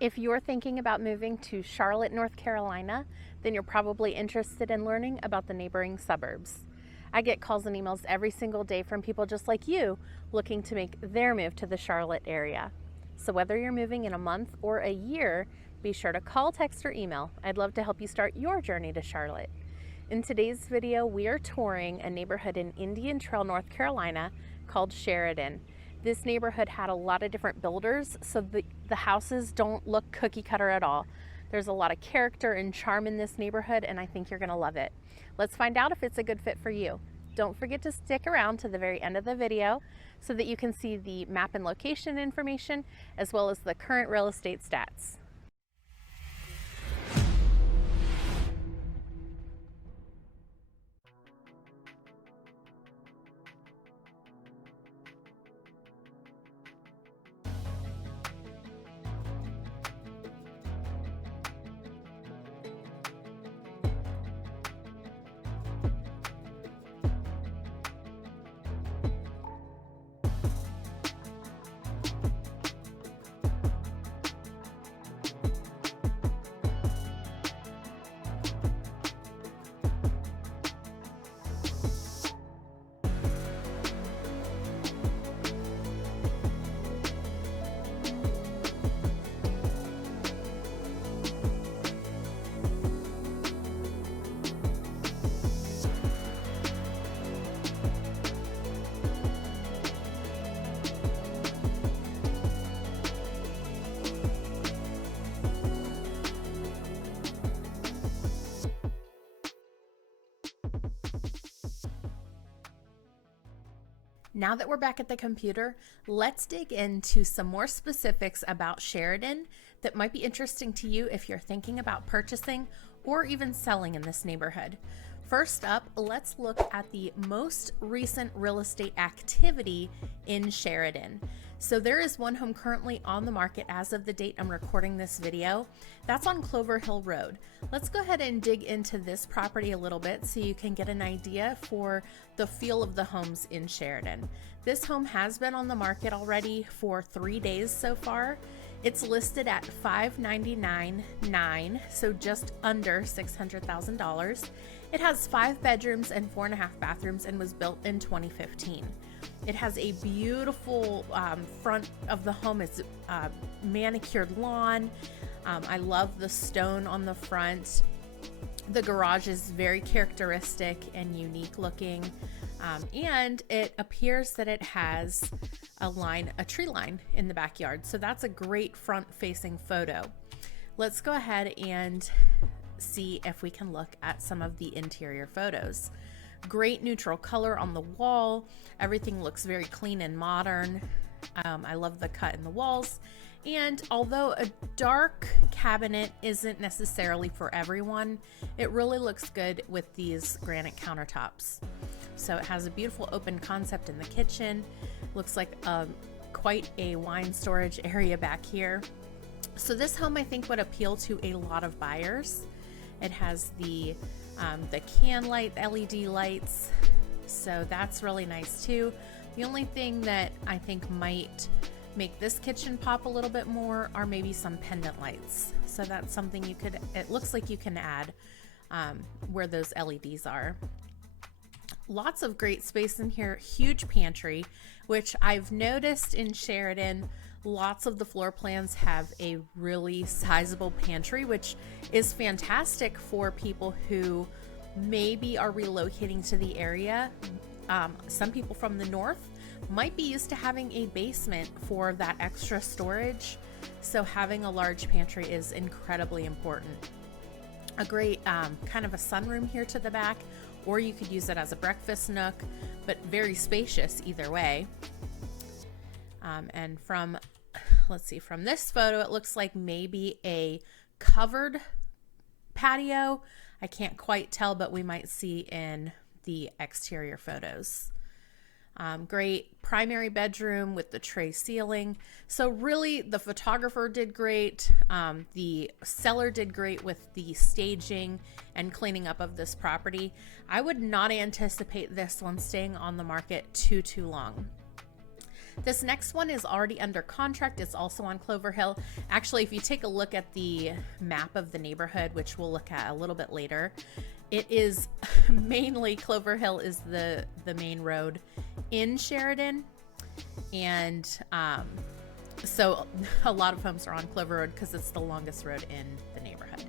If you're thinking about moving to Charlotte, North Carolina, then you're probably interested in learning about the neighboring suburbs. I get calls and emails every single day from people just like you looking to make their move to the Charlotte area. So whether you're moving in a month or a year, be sure to call, text, or email. I'd love to help you start your journey to Charlotte. In today's video, we are touring a neighborhood in Indian Trail, North Carolina called Sheridan. This neighborhood had a lot of different builders, so the houses don't look cookie cutter at all. There's a lot of character and charm in this neighborhood, and I think you're gonna love it. Let's find out if it's a good fit for you. Don't forget to stick around to the very end of the video so that you can see the map and location information, as well as the current real estate stats. Now that we're back at the computer, let's dig into some more specifics about Sheridan that might be interesting to you if you're thinking about purchasing or even selling in this neighborhood. First up, let's look at the most recent real estate activity in Sheridan. So there is one home currently on the market as of the date I'm recording this video. That's on Clover Hill Road. Let's go ahead and dig into this property a little bit so you can get an idea for the feel of the homes in Sheridan. This home has been on the market already for 3 days so far. It's listed at $599,900, so just under $600,000. It has 5 bedrooms and 4.5 bathrooms and was built in 2015. It has a beautiful front of the home. It's manicured lawn. I love the stone on the front. The garage is very characteristic and unique looking. And it appears that it has a tree line in the backyard. So that's a great front facing photo. Let's go ahead and see if we can look at some of the interior photos. Great neutral color on the wall. Everything looks very clean and modern. I love the cut in the walls. And although a dark cabinet isn't necessarily for everyone, it really looks good with these granite countertops. So it has a beautiful open concept in the kitchen. Looks like quite a wine storage area back here. So this home I think would appeal to a lot of buyers. It has the can light, LED lights, so that's really nice too. The only thing that I think might make this kitchen pop a little bit more are maybe some pendant lights. So that's something it looks like you can add where those LEDs are. Lots of great space in here, huge pantry, which I've noticed in Sheridan. Lots of the floor plans have a really sizable pantry, which is fantastic for people who maybe are relocating to the area. Some people from the north might be used to having a basement for that extra storage. So having a large pantry is incredibly important. A great kind of a sunroom here to the back, or you could use it as a breakfast nook, but very spacious either way. And from this photo, it looks like maybe a covered patio. I can't quite tell, but we might see in the exterior photos. Great primary bedroom with the tray ceiling. So really the photographer did great. The seller did great with the staging and cleaning up of this property. I would not anticipate this one staying on the market too long. This next one is already under contract. It's also on Clover Hill. Actually, if you take a look at the map of the neighborhood, which we'll look at a little bit later, it is mainly Clover Hill is the main road in Sheridan. And so a lot of homes are on Clover Road because it's the longest road in the neighborhood.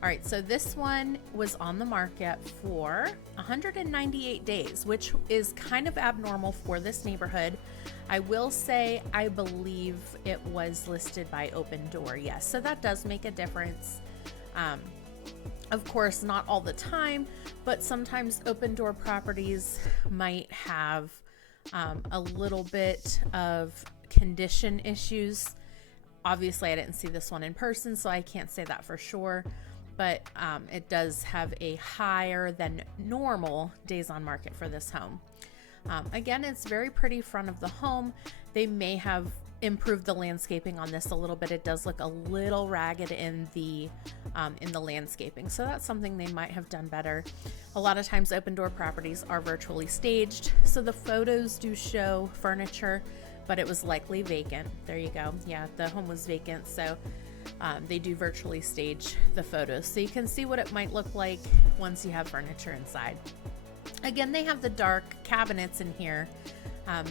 All right, so this one was on the market for 198 days, which is kind of abnormal for this neighborhood. I will say, I believe it was listed by Open Door. Yes, so that does make a difference. Of course, not all the time, but sometimes Open Door properties might have a little bit of condition issues. Obviously, I didn't see this one in person, so I can't say that for sure. But it does have a higher than normal days on market for this home. Again, it's very pretty front of the home. They may have improved the landscaping on this a little bit. It does look a little ragged in the landscaping, so that's something they might have done better. A lot of times Open Door properties are virtually staged, so the photos do show furniture, but it was likely vacant. There you go. Yeah, the home was vacant, so they do virtually stage the photos, so you can see what it might look like once you have furniture inside. Again, they have the dark cabinets in here,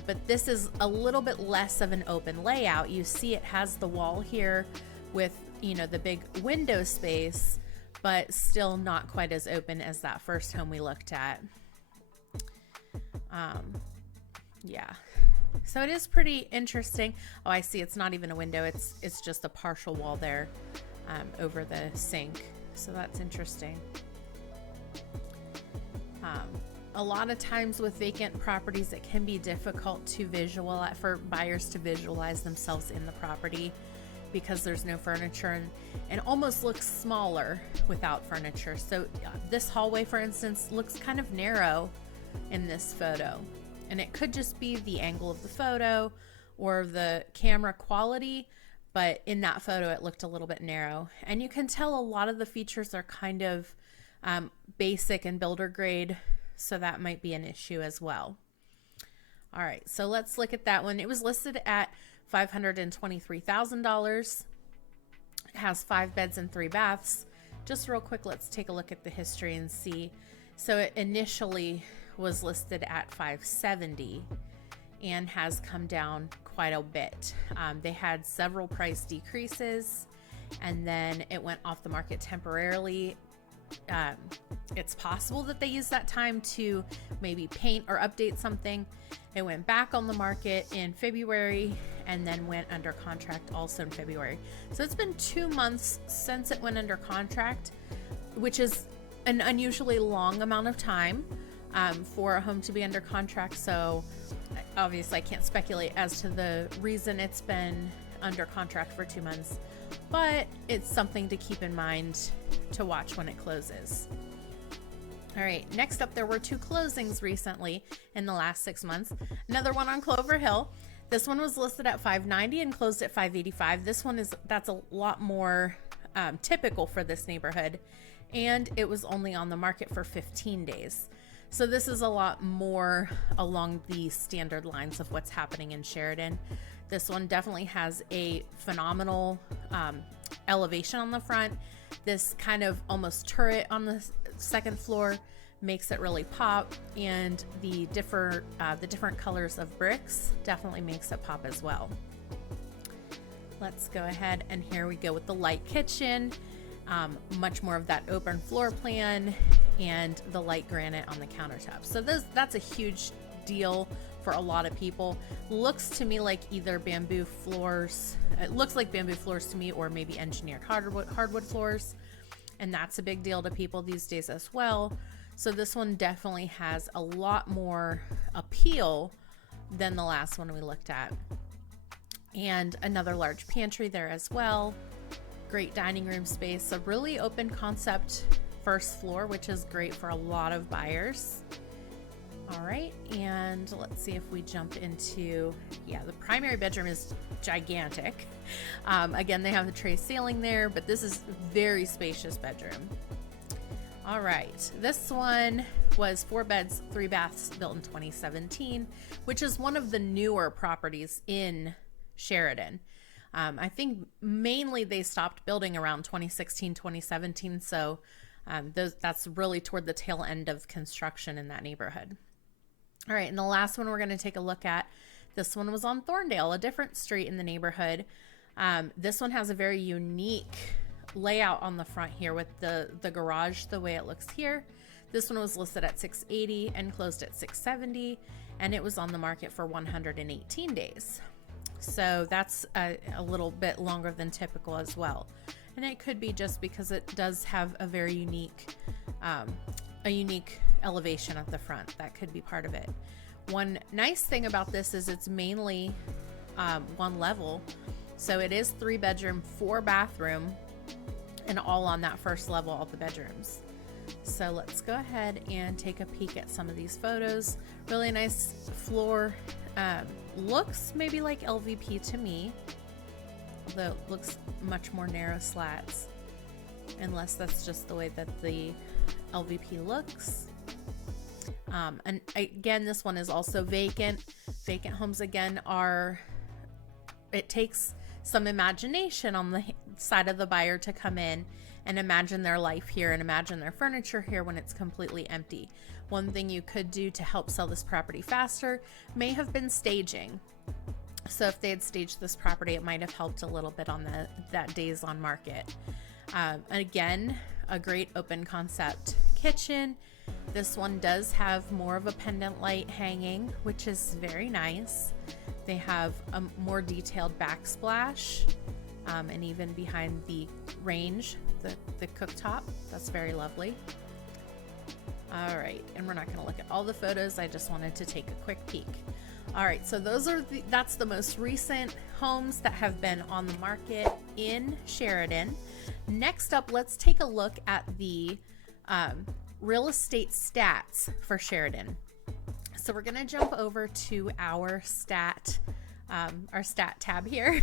but this is a little bit less of an open layout. You see it has the wall here with, you know, the big window space, but still not quite as open as that first home we looked at. Yeah. So it is pretty interesting. Oh, I see. It's not even a window. It's just a partial wall there over the sink. So that's interesting. A lot of times with vacant properties, it can be difficult to for buyers to visualize themselves in the property because there's no furniture and almost looks smaller without furniture. So this hallway, for instance, looks kind of narrow in this photo. And it could just be the angle of the photo or the camera quality, but in that photo it looked a little bit narrow. And you can tell a lot of the features are kind of basic and builder grade, so that might be an issue as well. All right, so let's look at that one. It was listed at $523,000. It has 5 beds and 3 baths. Just real quick, let's take a look at the history and see. So it initially was listed at $570 and has come down quite a bit. They had several price decreases, and then it went off the market temporarily. It's possible that they used that time to maybe paint or update something. It went back on the market in February and then went under contract also in February. So it's been 2 months since it went under contract, which is an unusually long amount of time for a home to be under contract. So obviously I can't speculate as to the reason it's been under contract for 2 months, but it's something to keep in mind to watch when it closes. All right, next up, there were 2 closings recently in the last 6 months. Another one on Clover Hill. This one was listed at $590 and closed at $585. This one that's a lot more typical for this neighborhood, and it was only on the market for 15 days. So this is a lot more along the standard lines of what's happening in Sheridan. This one definitely has a phenomenal elevation on the front. This kind of almost turret on the second floor makes it really pop, and the different colors of bricks definitely makes it pop as well. Let's go ahead, and here we go with the light kitchen. Much more of that open floor plan and the light granite on the countertop. So that's a huge deal for a lot of people. Looks to me like either bamboo floors. It looks like bamboo floors to me, or maybe engineered hardwood floors. And that's a big deal to people these days as well. So this one definitely has a lot more appeal than the last one we looked at. And another large pantry there as well. Great dining room space. A really open concept first floor, which is great for a lot of buyers. All right, and let's see if we jump into, the primary bedroom is gigantic. Again, they have the tray ceiling there, but this is a very spacious bedroom. All right, this one was 4 beds, 3 baths, built in 2017, which is one of the newer properties in Sheridan. I think mainly they stopped building around 2016, 2017, so that's really toward the tail end of construction in that neighborhood. All right, and the last one we're going to take a look at, this one was on Thorndale, a different street in the neighborhood. This one has a very unique layout on the front here with the garage the way it looks here. This one was listed at $680 and closed at $670, and it was on the market for 118 days. So that's a little bit longer than typical as well. And it could be just because it does have a very unique elevation at the front. That could be part of it. One nice thing about this is it's mainly one level. So it is 3 bedroom, 4 bathroom, and all on that first level, all the bedrooms. So let's go ahead and take a peek at some of these photos. Really nice floor. Looks maybe like LVP to me, although it looks much more narrow slats, unless that's just the way that the LVP looks. And again, this one is also vacant. Vacant homes again it takes some imagination on the side of the buyer to come in and imagine their life here and imagine their furniture here when it's completely empty. One thing you could do to help sell this property faster may have been staging. So if they had staged this property, it might have helped a little bit on that days on market. Again, a great open concept kitchen. This one does have more of a pendant light hanging, which is very nice. They have a more detailed backsplash, and even behind the range, the cooktop. That's very lovely. All right, and we're not going to look at all the photos. I just wanted to take a quick peek. All right, so that's the most recent homes that have been on the market in Sheridan. Next up, let's take a look at the real estate stats for Sheridan. So we're going to jump over to our stat tab here and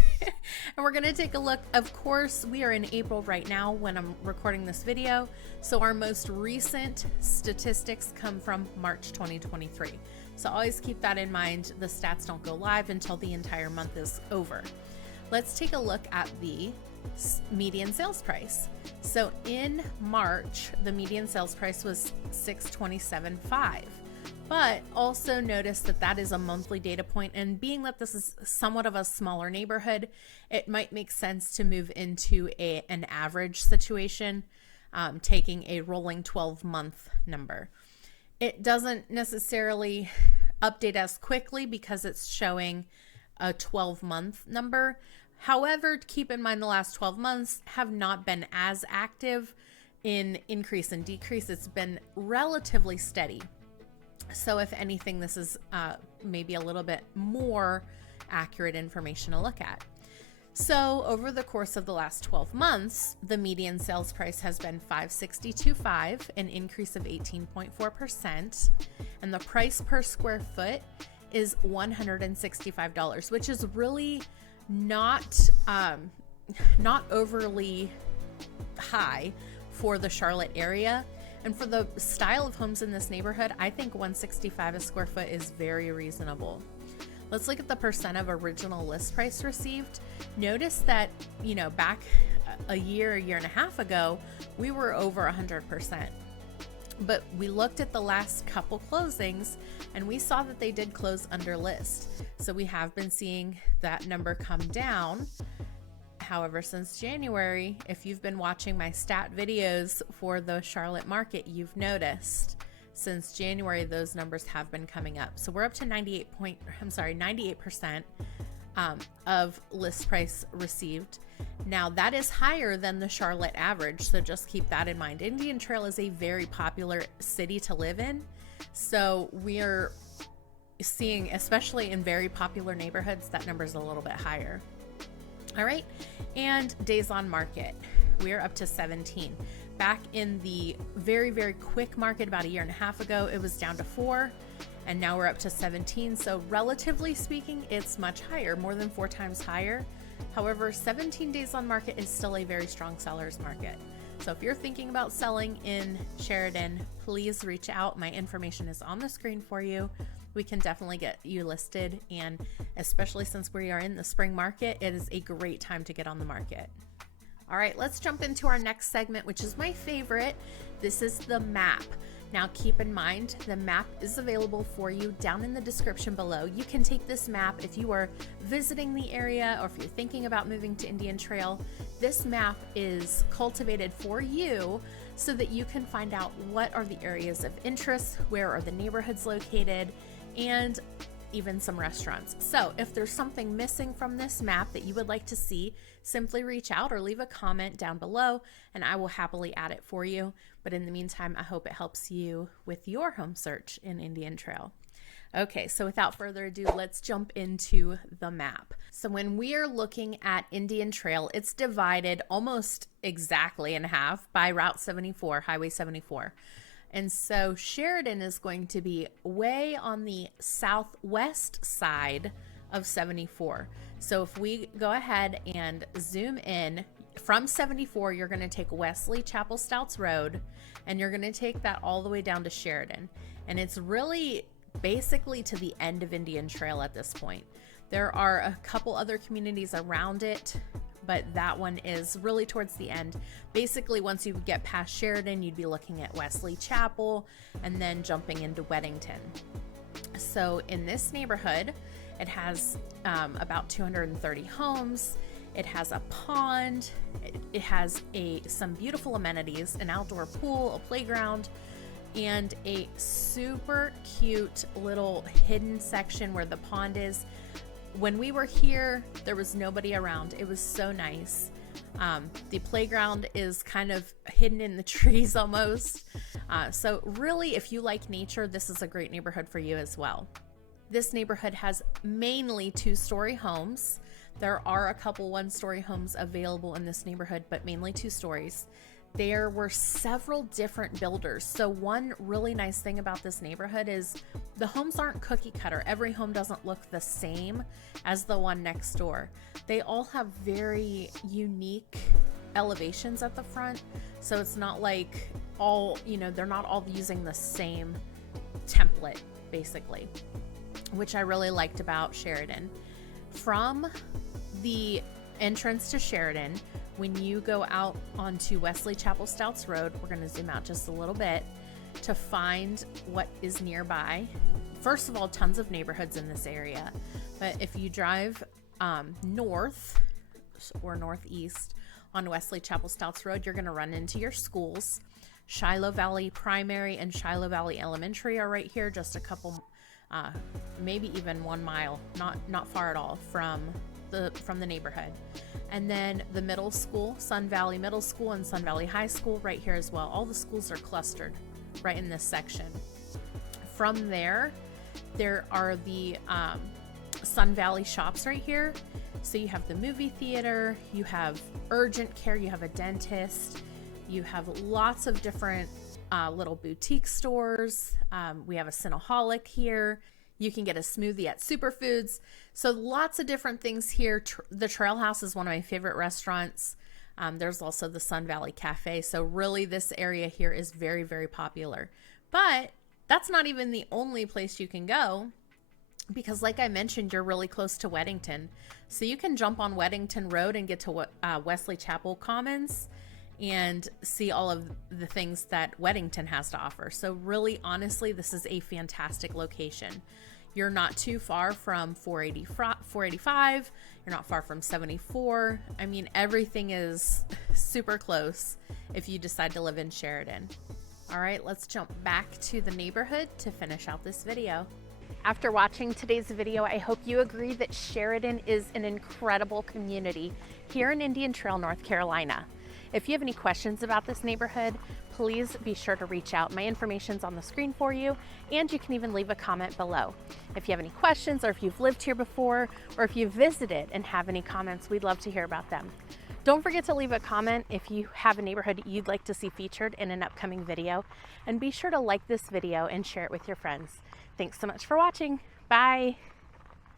we're going to take a look. Of course, we are in April right now when I'm recording this video, so our most recent statistics come from March 2023. So always keep that in mind. The stats don't go live until the entire month is over. Let's take a look at the median sales price. So in March, the median sales price was $627,500. But also notice that is a monthly data point, and being that this is somewhat of a smaller neighborhood, it might make sense to move into an average situation, taking a rolling 12-month number. It doesn't necessarily update as quickly because it's showing a 12-month number. However, keep in mind the last 12 months have not been as active in increase and decrease. It's been relatively steady. So if anything, this is maybe a little bit more accurate information to look at. So over the course of the last 12 months, the median sales price has been $562,500, an increase of 18.4%. And the price per square foot is $165, which is really not overly high for the Charlotte area. And for the style of homes in this neighborhood, I think $165 a square foot is very reasonable. Let's look at the percent of original list price received. Notice that, back a year and a half ago, we were over 100%. But we looked at the last couple closings and we saw that they did close under list. So we have been seeing that number come down. However, since January, if you've been watching my stat videos for the Charlotte market, you've noticed since January, those numbers have been coming up. So we're up to 98% of list price received. Now that is higher than the Charlotte average. So just keep that in mind. Indian Trail is a very popular city to live in. So we're seeing, especially in very popular neighborhoods, that number is a little bit higher. All right, and days on market, we're up to 17. Back in the very, very quick market about a year and a half ago, it was down to 4, and now we're up to 17. So relatively speaking, it's much higher, more than 4 times higher. However, 17 days on market is still a very strong seller's market. So if you're thinking about selling in Sheridan, please reach out. My information is on the screen for you. We can definitely get you listed, and especially since we are in the spring market, it is a great time to get on the market. All right, let's jump into our next segment, which is my favorite. This is the map. Now keep in mind, the map is available for you down in the description below. You can take this map if you are visiting the area or if you're thinking about moving to Indian Trail. This map is cultivated for you so that you can find out what are the areas of interest, where are the neighborhoods located, and even some restaurants. So if there's something missing from this map that you would like to see, simply reach out or leave a comment down below and I will happily add it for you. But in the meantime, I hope it helps you with your home search in Indian Trail. Okay, so without further ado, let's jump into the map. So when we are looking at Indian Trail, it's divided almost exactly in half by Route 74, Highway 74. And so Sheridan is going to be way on the southwest side of 74. So if we go ahead and zoom in, from 74, you're going to take Wesley Chapel Stouts Road, and you're going to take that all the way down to Sheridan. And it's really basically to the end of Indian Trail at this point. There are a couple other communities around it, but that one is really towards the end. Basically, once you get past Sheridan, you'd be looking at Wesley Chapel and then jumping into Weddington. So in this neighborhood, it has about 230 homes. It has a pond. It has some beautiful amenities, an outdoor pool, a playground, and a super cute little hidden section where the pond is. When we were here, there was nobody around. It was so nice. The playground is kind of hidden in the trees almost. So really, if you like nature, this is a great neighborhood for you as well. This neighborhood has mainly two-story homes. There are a couple one-story homes available in this neighborhood, but mainly two stories. There were several different builders. So one really nice thing about this neighborhood is the homes aren't cookie cutter. Every home doesn't look the same as the one next door. They all have very unique elevations at the front. So it's not like they're not all using the same template, basically, which I really liked about Sheridan. From the entrance to Sheridan, when you go out onto Wesley Chapel Stouts Road, we're going to zoom out just a little bit to find what is nearby. First of all, tons of neighborhoods in this area, but if you drive north or northeast on Wesley Chapel Stouts Road, you're going to run into your schools. Shiloh Valley Primary and Shiloh Valley Elementary are right here, just a couple, maybe even 1 mile, not far at all from the neighborhood. And then the middle school, Sun Valley Middle School and Sun Valley High School, right here as well. All the schools are clustered right in this section. From there are the Sun Valley shops right here. So you have the movie theater, you have urgent care, you have a dentist, you have lots of different little boutique stores. We have a Cinnaholic here. You can get a smoothie at Superfoods. So lots of different things here. The Trail House is one of my favorite restaurants. There's also the Sun Valley Cafe. So really this area here is very, very popular. But that's not even the only place you can go, because like I mentioned, you're really close to Weddington. So you can jump on Weddington Road and get to Wesley Chapel Commons and see all of the things that Weddington has to offer. So really, honestly, this is a fantastic location. You're not too far from 485. You're not far from 74. I mean, everything is super close if you decide to live in Sheridan. All right, let's jump back to the neighborhood to finish out this video. After watching today's video, I hope you agree that Sheridan is an incredible community here in Indian Trail, North Carolina. If you have any questions about this neighborhood, please be sure to reach out. My information's on the screen for you, and you can even leave a comment below. If you have any questions, or if you've lived here before, or if you've visited and have any comments, we'd love to hear about them. Don't forget to leave a comment if you have a neighborhood you'd like to see featured in an upcoming video, and be sure to like this video and share it with your friends. Thanks so much for watching. Bye.